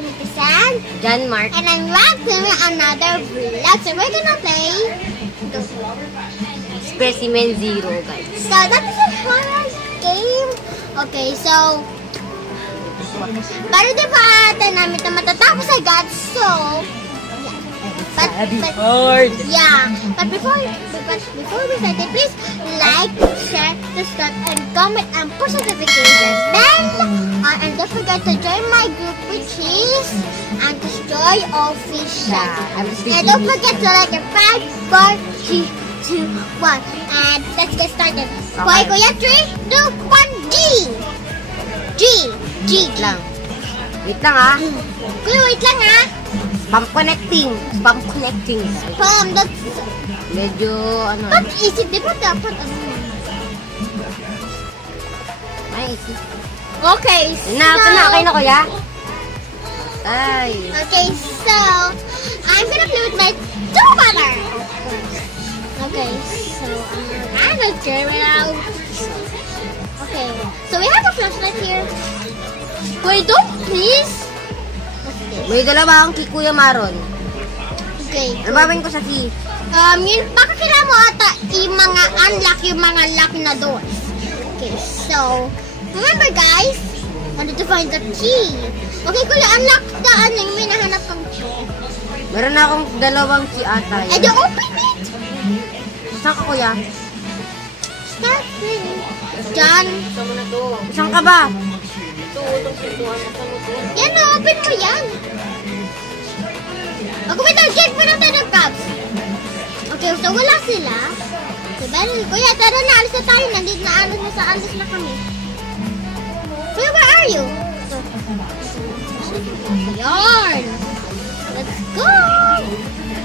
Emipisan. John Mark. And I'm back doing another vlog. So we're gonna play Specimen Zero, guys. So that is a horror game. Okay, so pero di pa ata namin ito matatapos agad. So yeah. But before we start, please like, share, subscribe, and comment, and push notification bell. And don't forget to join my group, which is and Destroy Official. And don't forget to like it. 5, 4, 3, 2, 1. And let's get started. Okay. Kuya, 3, 2, 1, G! G! G! Lang. Wait lang ah. Kuya, wait lang ah. Spam connecting. Spam connecting. That's... Medyo ano. But easy, di ba dapat ano? Ay, easy. Okay, so... Kayo na kuya? Ay. Okay, so... I'm gonna play with my two brother. Okay, so... I'm gonna turn it out. Okay, so we have a flashlight here. Wait, don't please. May dalawa akong kay Kuya Maron. Okay. Nabawin ko sa key. Yun, baka kailangan mo ata yung mga unlock yung mga lock na doors. Okay, so... Remember guys, I need to find the key. Okay, kuya, unlock the ano yung may nahanap kang key. Meron na akong dalawang key ata. And you open it! Saan ka kuya? Start playing. Diyan. Saan ka ba? Yan, open mo yan. Wait, check mo natin ng cups. Okay, so wala sila. So, kuya, tara na, alis na tayo. Nandito na, alis na kami. Kuya, where are you? Yarn. Let's go.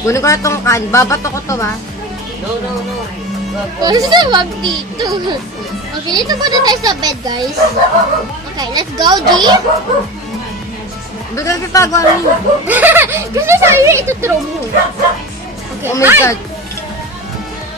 Kunin ko na itong can. Babato ko to ba? No. Basta wag dito. Okay, dito muna tayo sa bed, guys. Okay, let's go, G. Ba't ka tago ang Kasi sabi na ito throw mo. Okay, oh my God.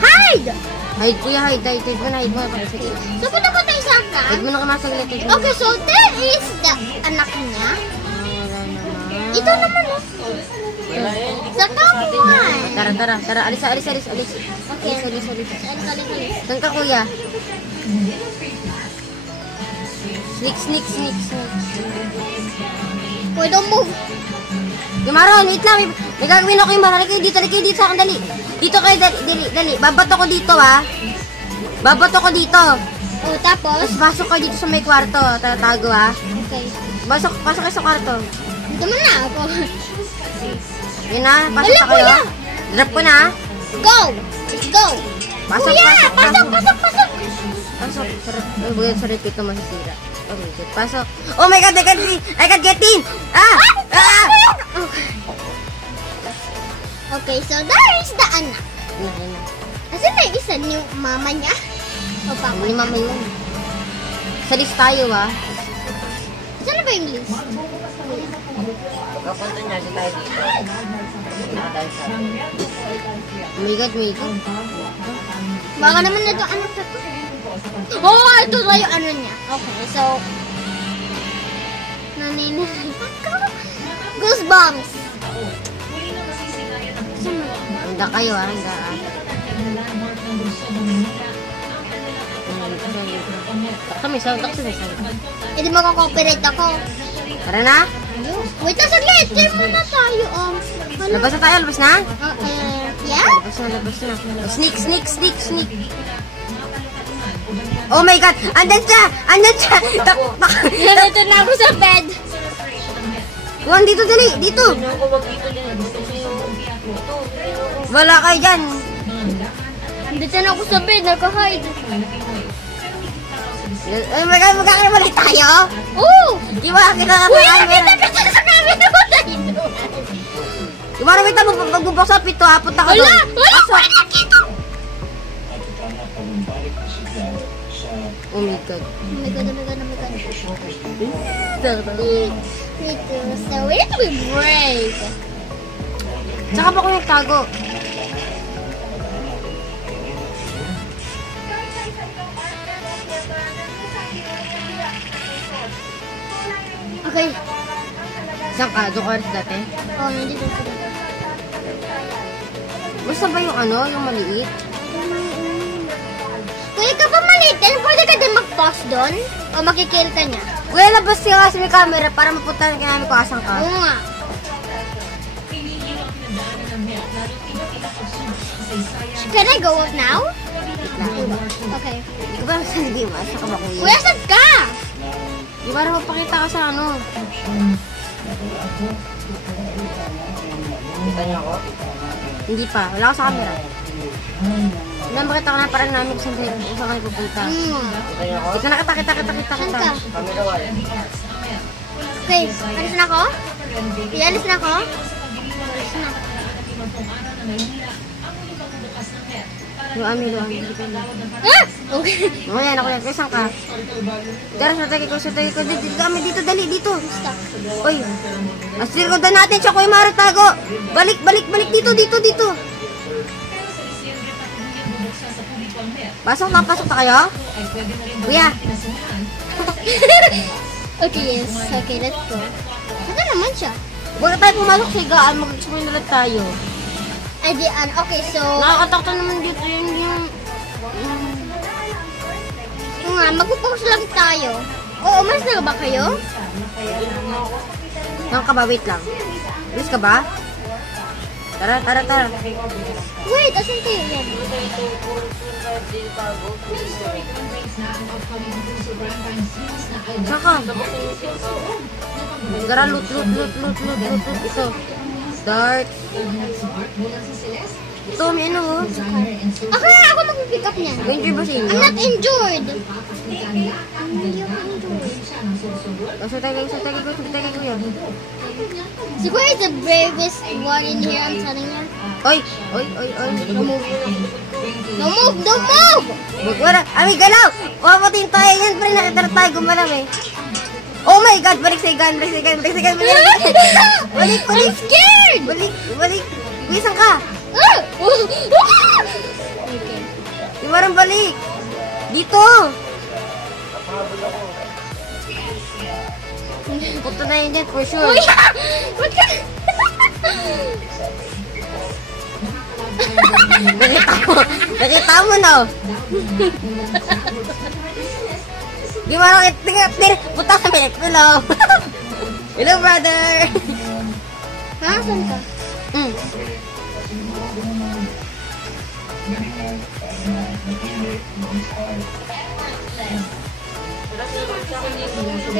Hide! Hide kuya, hide mo na, hide mo na. So, punta ko tayo sa ka. Hide mo na kamasaglit. Okay, so there is the anak niya. Ito naman, oh. Sa kapuan. Tara. Alis. Okay. Alis. Alis. Saan ka kuya? Sneak. Boy, don't move. Yung Maron, wait lang. May gagawin ako yung Maron. Halika kayo dito sa akin, dali. Dito kayo, dali. Babato ko dito, ha. Oh, tapos? Pasok kayo dito sa may kwarto. Tatago, ha. Okay. Pasok kayo sa kwarto. Dito mo na ako. Yun na, pasok na kayo. Kuya! Drop ko na. Go! Let's go! Pasok. Pasok! Pasok. Sarap ito masisira. Oh my God, pasok. Oh my God, I can get in! Okay, so there is the anak. Kasi na isa ni mama niya. O papa Ni niya. mama yun. Sa list tayo, ha? Saan na ba yung list? Kapunta niya si tayo dito. Oh my God. Baka naman na ito anak na to. Oh, ito na yung ano niya. Okay, so... Naninilipat ko. Goosebumps. Handa kayo, ha? Handa. Taksa may sound. Hindi magkakopirate ako. Tara na? Wait na saglit. Game muna tayo. Labas na tayo, labas na? Yeah? Labas na. Sneak. Oh my God! Andyan siya! Nandito na ako sa bed. Huwag dito, dali! Dito! Wala kayo dyan! Nandito na ako sa bed. Nagka-hide. Oh my God! Magkakaroon tayo! Oo! Di ba? Uy, nakita ka sa namin na wala ito. Di ba? Wait na, magbubok sa pito ha! Punta ka doon! Wala! Nakita! Oh my God! So, we need to be brave. Saka ba ko nagtago? Okay. Saan ka? Doon ka rin dati? Oo, nandito sila. Basta ba yung ano, yung maliit? Kung ikaw pa maliit, pwede ka din mag-pause doon? O makikill ka niya? Kuya, labas ka kasi may camera para mapuntahan ka namin kung asan ka. Oo nga. Can I go out now? Okay. Hindi ko ba hindi ba? Asa ka ba kuya? Kuya, saan ka? Di ba na mapakita ka sa ano? Kita niyo ako? Hindi pa. Wala ka sa camera. Wala makita ka na parang namin kung saan kayo pupunta. Kita niyo ako? Ito na kita. Saan ka? Camera wala. Okay, alis na ako? Alis na ako? Alis na. Luami. Hindi ka na. Ah! Okay. Ngayon ako yan. Kaya saan ka? Dara, sa tagi ko. Dito kami, dito, dali, dito. Stop. Oy. Asir ko doon natin siya, Kuya Mario, tago. Balik, dito. Pasok na kayo? Kuya. Okay, yes. Okay, let's go. Saan naman siya? Huwag na tayo pumasok sa higaan, mag-explain ulit tayo. Ay, di, okay, so... Nakakatakta naman dito yung... Oo nga, mag-focus lang tayo. Oo, umalis na ba kayo? Saan ka ba? Wait lang. Bilis ka ba? Tara. Wait, asan kayo yan? Saan ka? Gara, loot. Ito. Start. Ito, may ano oh. Ako mag-pick up niyan. May injury ba sa inyo? I'm not injured. Sa tagay ko yan. Si Kuya is the bravest one in here, I'm telling you. Oy. Don't move. Don't move! Wala. Ami, galaw! Papatin tayo yan, pre. Nakita tayo gumalaw eh. Oh my God! Balik sa igan. Balik. I'm scared! Balik. Uy, saan ka? Okay. Di marang balik. Dito. Punta na yun dyan, for sure. Kuya! Ba't ka? Nakita mo na. Di marang punta sa milik. Hello, brother. Ha? Saan ka?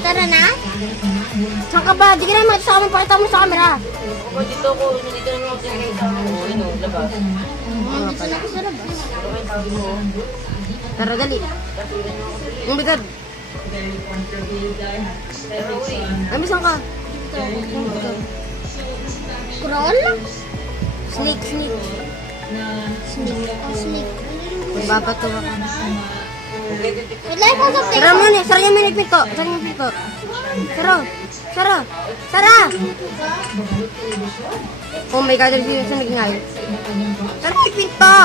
Tara na? Saan ka ba? Di ka na makita sa amin. Pakita mo sa camera. Dito naman ako sa inyo. Oo, yun o, labas. Nandito na ako sa labas. Tara, dali. Ang bigad. Ami, saan ka? Crawl? Snake. Snake. Babato ako. Wala ko sa Sara mo na. Sara yung pinto. Sara. Oh my God. Sa nagingay. Sara yung pinto.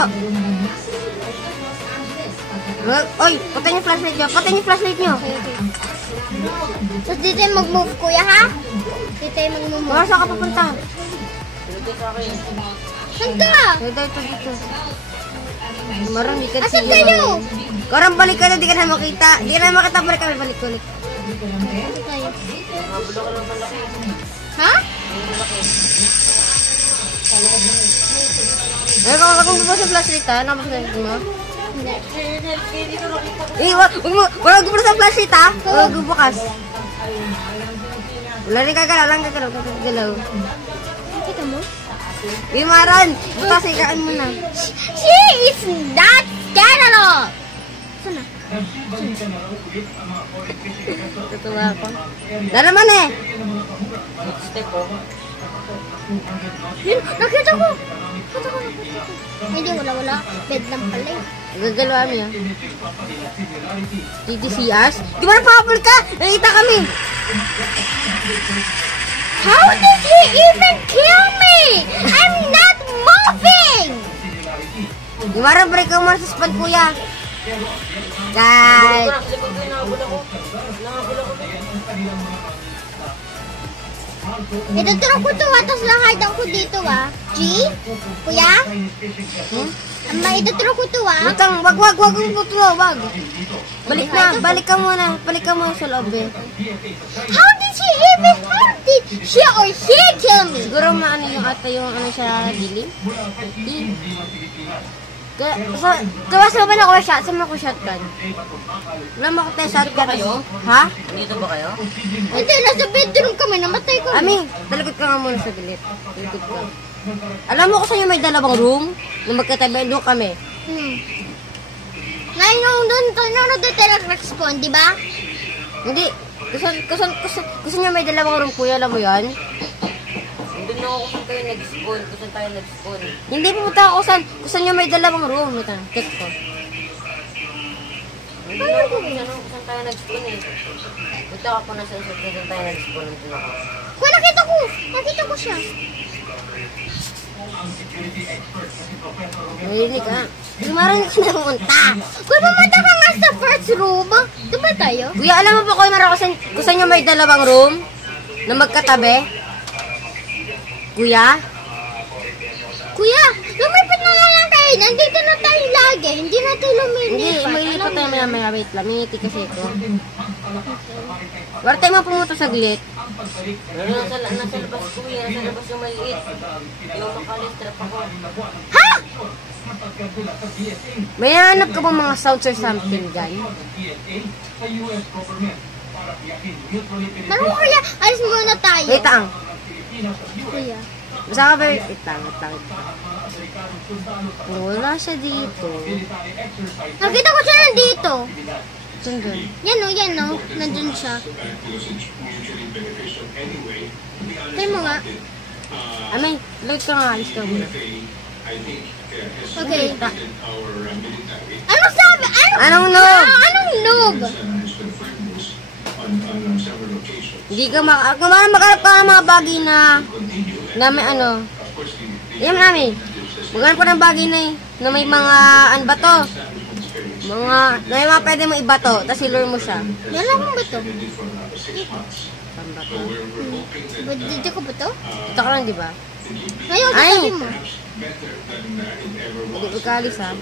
Oy, patayin yung flashlight nyo. Okay. Tapos dito yung mag-move, kuya, ha? Dito yung mag-move. Mara, saan ka papunta? Saan ka? Dito. Marang di ka Asan kayo? Karang balik ka na, di ka na makita. Di ka na makita, balik kami, balik. Dito tayo. Ha? Ay, kung ba sa flashlight ha? Nakapagsalit mo? Hindi. Wala ko sa flashlight ha? Wala ko bukas. Wala rin kagalaw. Kita mo? Maran, bukas ikaan mo na. She is not scared at all! Saan na? Tutuwa ako. Dalaman eh. Step o. Yun, nakita ko! Hindi, wala. Bed lang pala eh. Gagalawa mo yan. TTCRs? Di ba napapal ka? Nakita kami. How did he even kill me? I'm not moving! Di ba break ka muna sa spot, kuya? Guys. Ituturo ko to, tapos lahat ko dito, G? Kuya? Ituturo ko to, Butang, wag mo po, wag. Balik ka muna sa loob eh. How did she or he kill me? Siguro maano yung ata yung ano siya, dili? Gawas mo ba na ko shot? Saan mo ko shotgun? Wala mo ko tayo shotgun. kayo? Ha? Dito ba kayo? Hindi, nasa bedroom kami, namatay ko. Ami, talagot ka nga muna sa gilit. Talagot ka. Alam mo ko sa'yo may dalawang room na magkatabi doon kami. Ngayon yung doon, nung nag-respond, di ba? Hindi. Gusto niyo may dalawang room, kuya, alam mo yan? Doon na ako kung kayo nag-spawn. Kung saan tayo nag-spawn. Hindi pumunta ako saan. Gusto niyo may dalawang room. Ito, check ko. Hindi na ako kung saan tayo nag-spawn eh. Punta ako na saan tayo nag-spawn. Nandun ako. Kuya, nakita ko siya. Narinig ka. Lumarang ka na pumunta. Kuya, pumunta ka nga sa first room. Doon ba tayo? Kuya, alam mo ba kuya, gusto niyo may dalawang room na magkatabi? Kuya? Kuya, lumipat na lang tayo. Nandito na tayo lagi. Hindi na tayo lumilipat. Hindi, mailipat tayo maya-maya. Wait lang, miniti kasi ito. Wala tayo pumunta saglit. Pero nasa labas ko eh. Nasa labas yung maliit. Yung makalistrap ako. Ha? May hanap ka ba mga sounds or something dyan? Ano kuya? Alis muna tayo. Wait lang. Kuya. Basta ka ba? Wait lang. Wala siya dito. Nakita ko siya nandito. Saan doon? Yan o. Nandun siya. Tayo mo nga. Amay, load ka nga. Alis ka muna. Okay. Ano sabi? Anong noob? Anong noob? Hindi ka maghanap ka ng mga bagay na may ano. Yan namin. Maghanap ka ng bagay na may mga ano ba to? Na may mga pwede mo ibato. Tapos ilure mo siya. Yan lang ba ito? Saan ba to? Dito ko ba ito? Ito ka lang, di ba? Ngayon, Ay! sabi mo. Hindi ko kaalis ha.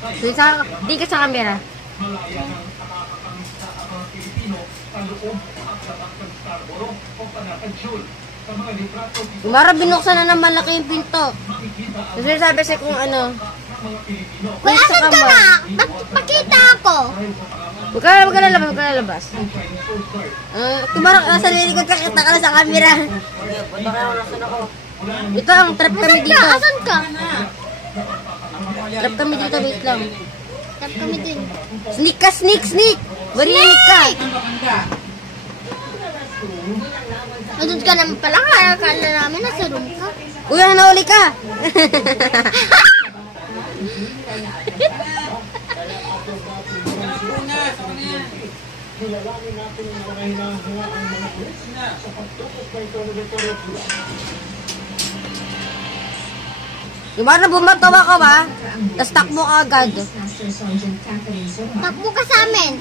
Okay. So, di ka sa camera. Mara, binuksan na ng malaki yung pinto. Kasi sabi siya kung ano. Kuya, asan ka na? Pakita ako. Huwag ka lalabas. Tumarang ka sa lilikod ka, kita ka na sa camera. Punta kayo. Nasaan ako? Ito ang trap kami Asan ka? dito. Asan ka? Trap kami dito, wait lang. Tap kami din. Sneak ka, sneak! Barinig ka! Nandun ka naman pala. Kala namin nasa room ka. Uy, nahuli ka! Diba na bumatawa ka ba? Tapos takbo ka agad. Takbo ka sa amin.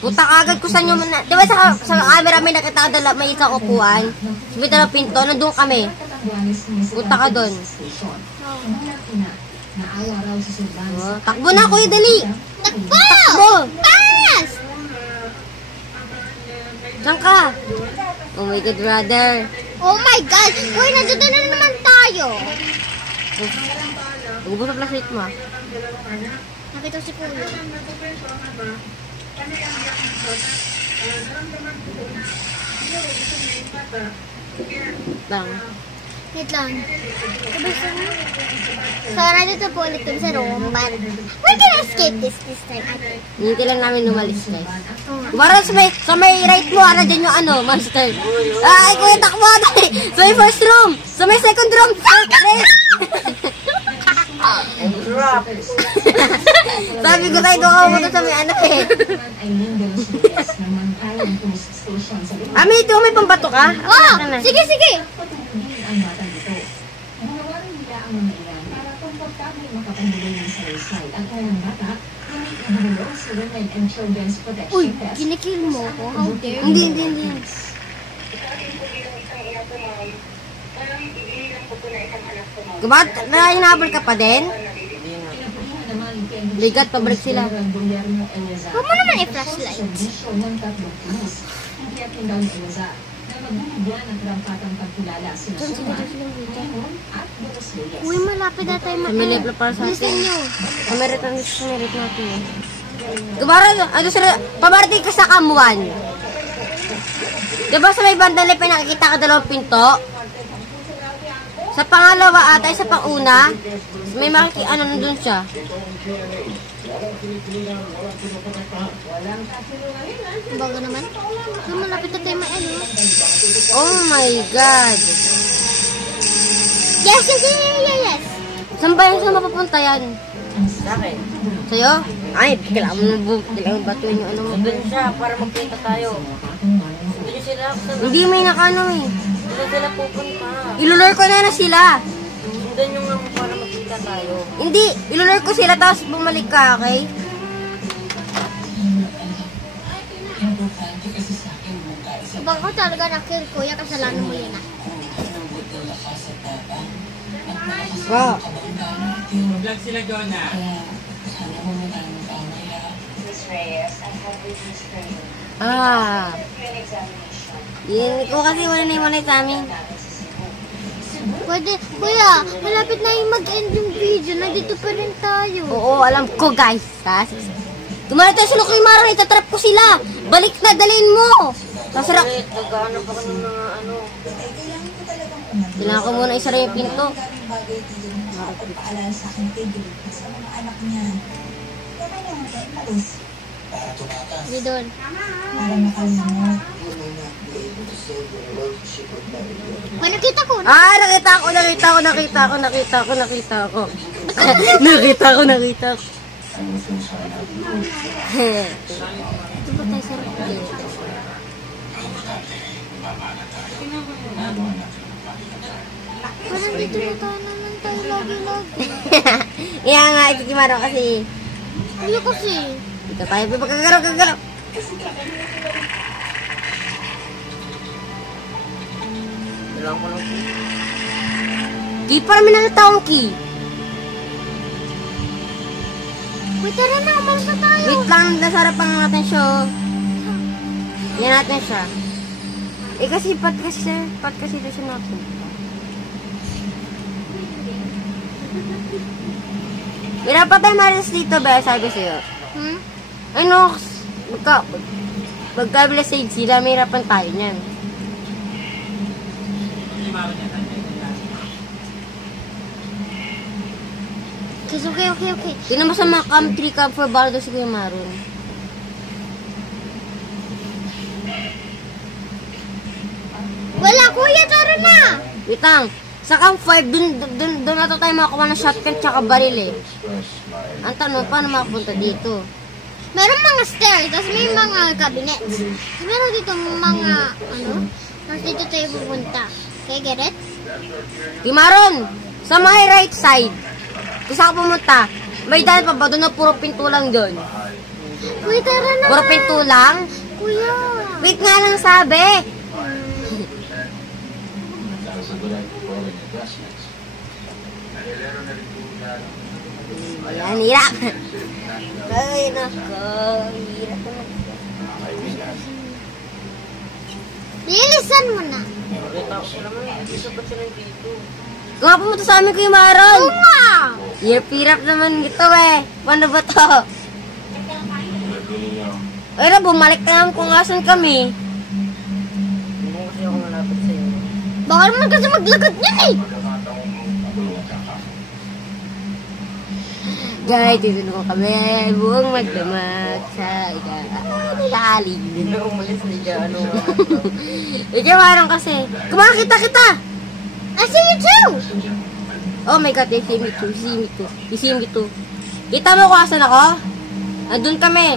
Punta ka agad kung saan yung... Diba sa camera may nakita ka may isang upuan? Sabi na pinto, nandun kami. Punta ka doon. Takbo na kuya, dali! Takbo! Fast! Saan ka? Oh my God, brother. Oh my God! Uy, nandito na naman tayo. Ubus sa plastic mo. Nakita ko si Kuya. Lang. Wait lang. So, nandito po ulit kami sa room, but we can escape this time. Hindi lang namin umalis, guys. Kumara sa may right mo, ara dyan yung ano, monster. Ay, kuya, takbo! Sa may first room! Sa may second room! Sabi ko tayo doon ako sa may ano eh. May ito, may pambato ka? Oh! Sige, sige! Uy, kinikill mo ko. How dare Hindi, you? hindi, hindi. Bakit hinahabol ka pa din? Ligat, pabalik sila. Huwag mo naman i-flashlight. Uy, malapit na tayo Sumilip na para sa Listen atin. nyo. Sumirit natin. Gumara, ano sila, pabarating ka sa Kamuan. Diba sa may bandang lipay nakikita ka dalawang pinto? Sa pangalawa ata, sa pang-una, may ano nandun siya. Bago naman. So, malapit na tayo may ano. Oh my God. Yes, yes, yes, yes, yes. Saan ba yung mapapunta yan? Sa akin. Sa'yo? Ay, kailangan mo batuin yung ano mo. Doon siya para magkita tayo. Doon sila. Hindi may nakano eh. Doon sila pupunta. Ilulur ko na sila. Doon yung nga para magkita tayo. Hindi, ilulur ko sila tapos bumalik ka, okay? Kapag ako talaga na-kill, kuya, kasalanan mo yun ah. Wow. Vlog sila doon na. Ah. Yan ko kasi wala na yung walay sa amin. Pwede, kuya, malapit na yung mag-end yung video. Nandito pa rin tayo. Oo, alam ko guys. Tumara tayo sa Lukoy Mara, itatrap ko sila. Balik na, dalhin mo. Sasara. Nag-ano pa kami mga ano. Kailangan ko muna isara yung pinto. Paalala sa akin kay Greg sa mga anak niya. Kaya naman tayo malis Hindi doon. para makalimot. May nakita ko. Ah, nakita ko. Nakita ko. nakita ko. Ito ba tayo sa radio? Parang dito na tayo naman tayo lagi-lagi. Kaya nga, ito Kimaro kasi. Hindi kasi. Ito tayo, kagaro. Kailangan ko lang. Di pa namin nakita akong key. Wait, tara na. Umalis na tayo. Wait lang, nasa harapan natin siya. Yan natin siya. Eh kasi, pat kasi ito siya natin. Wala pa tayo maris dito, ba? Sabi ko sa'yo. Ano, magka-blessed sila, may hirapan tayo niyan. Okay. Tingnan mo sa mga Camp 3 Camp 4 Baldo si Kuya Maron. Wala, kuya. Tara na. Wait lang, sa Camp 5, dun na tayo makakuha ng shotgun tsaka baril eh. Ang tanong, paano makapunta dito? Meron mga stairs, tapos may mga cabinets. Tapos meron dito mga, tapos dito tayo pupunta. Okay, get it? Kuya Maron, sa my right side, kung saan ka pumunta, may daan pa ba doon na puro pinto lang doon? Kuya, tara na. Puro pinto lang? Kuya. Wait nga lang sabi. Ayan, hirap. Ay, nako. Hirap naman. Lilisan mo na. Nakita ko sila man. Dito ba sila dito? Kung nga pumunta sa amin, Kuya Maron. Oo nga. Hirap naman ito eh. Paano ba to? Ay na, bumalik na naman kung asan kami. Hindi mo kasi ako malapit sa'yo. Baka naman kasi maglagat niyan eh. Guys, tutulungan kami. Buong magdamag sa ilalim. Hindi na umalis niya. Ano nga. Ikaw Maron kasi. Kumakita kita! I see you too. Oh my God, you see me too. Kita mo kung asan ako? Andun kami.